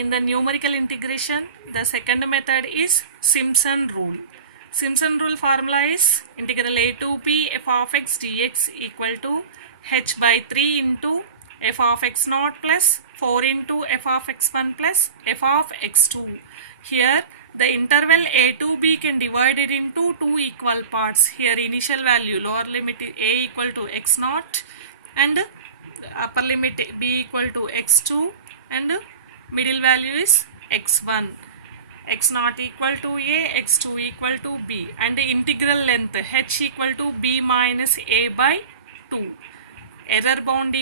In the numerical integration, the second method is Simpson rule. Simpson rule formula is integral a to b f of x dx equal to h by 3 into f of x naught plus 4 into f of x1 plus f of x2. Here the interval a to b can divide it into two equal parts. Here initial value lower limit a equal to x naught and upper limit b equal to x2 and middle value is x1. X naught equal to a, x2 equal to b, and the integral length h equal to b minus a by 2. Error bound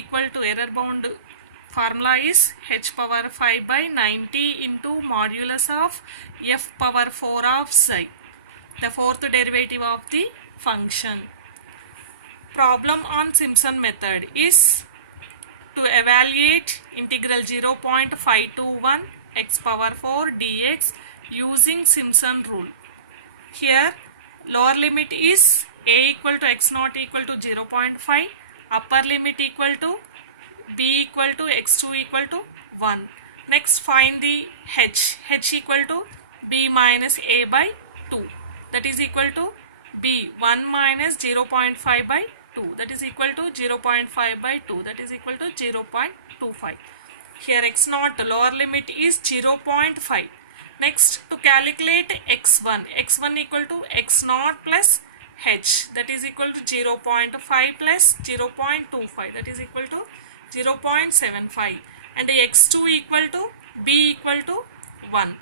formula is h power 5 by 90 into modulus of f power 4 of xi, the fourth derivative of the function. Problem on Simpson method is to evaluate integral 0.521 x power 4 dx using Simpson rule. Here lower limit is a equal to x naught equal to 0.5, upper limit equal to b equal to x2 equal to 1. Next find the h equal to b minus a by 2, that is equal to b 1 minus 0.5 by 2, that is equal to 0.5 by 2, that is equal to 0.25. Here x naught lower limit is 0.5. Next to calculate x1 equal to x naught plus h, that is equal to 0.5 plus 0.25, that is equal to 0.75, and x2 equal to b equal to 1.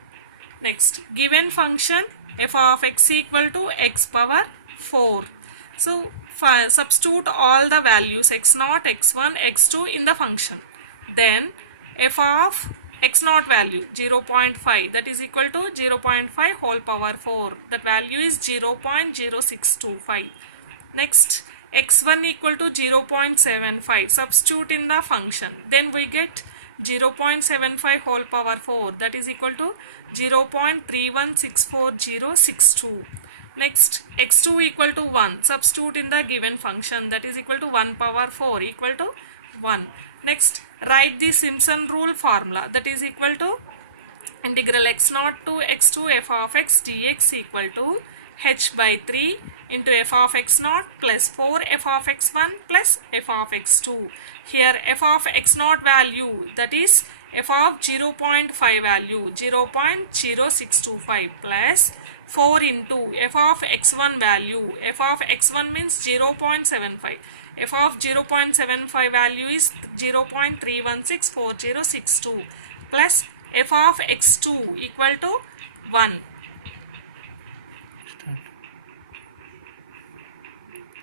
Next given function f of x equal to x power 4. So substitute all the values x0, x1, x2 in the function. Then f of x naught value 0.5, that is equal to 0.5 whole power 4, that value is 0.0625. Next x1 equal to 0.75, substitute in the function, then we get 0.75 whole power 4, that is equal to 0.316462. Next x2 equal to 1, substitute in the given function, that is equal to 1 power 4 equal to 1. Next write the Simpson rule formula, that is equal to integral x0 to x2 f of x dx equal to h by 3 into f of x0 plus 4 f of x1 plus f of x2. Here f of x0 value, that is f of 0.5 value 0.0625 plus 4 into f of x1 value, f of x1 means 0.75, f of 0.75 value is 0.316462 plus f of x2 equal to 1.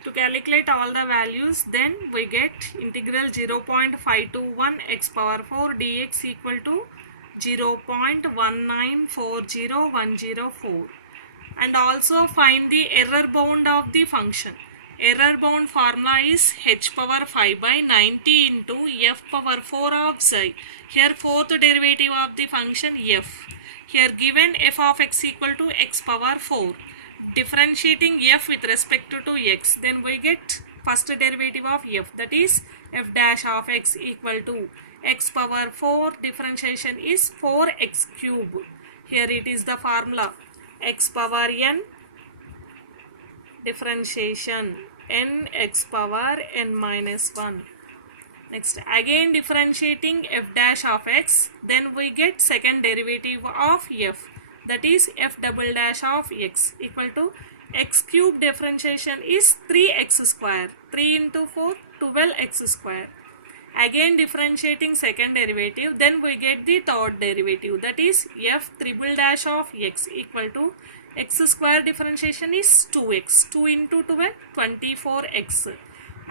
To calculate all the values, then we get integral 0.521 x power 4 dx equal to 0.1940104, and also find the error bound of the function. Error bound formula is h power 5 by 90 into f power 4 of xi. Here fourth derivative of the function f. Here given f of x equal to x power 4. Differentiating f with respect to x, then we get first derivative of f, that is f dash of x equal to x power 4 differentiation is 4x cube. Here it is the formula x power n differentiation n x power n minus 1. Next again differentiating f dash of x, then we get second derivative of f, that is f double dash of x equal to x cube differentiation is 3x square, 3 into 4 12x square. Again differentiating second derivative, then we get the third derivative, that is f triple dash of x equal to x square differentiation is 2x, 2 into 12 24x.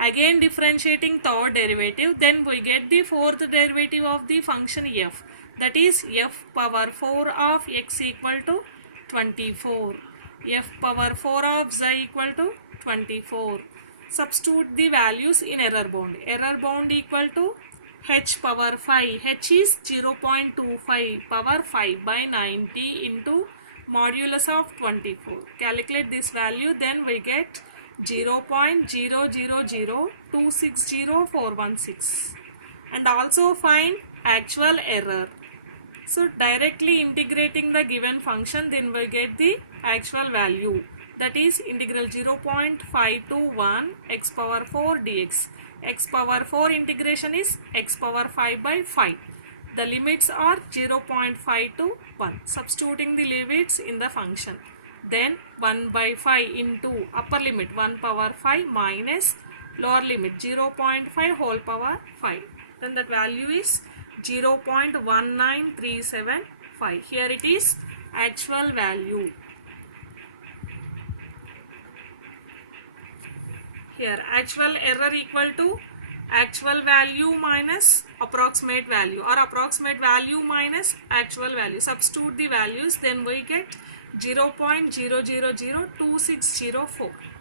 Again differentiating third derivative, then we get the fourth derivative of the function f, that is f power 4 of x equal to 24, f power 4 of z equal to 24. Substitute the values in error bound. Error bound equal to h power 5, h is 0.25 power 5 by 90 into modulus of 24. Calculate this value, then we get 0.000260,416, and also find actual error. So directly integrating the given function, then we get the actual value, that is integral 0.521 x power 4 dx. X power 4 integration is x power 5 by 5. The limits are 0.5 to 1. Substituting the limits in the function, then 1 by 5 into upper limit 1 power 5 minus lower limit 0.5 whole power 5. Then that value is 0.19375. Here it is actual value. Here actual error equal to actual value minus approximate value, or approximate value minus actual value. Substitute the values, then we get 0.000260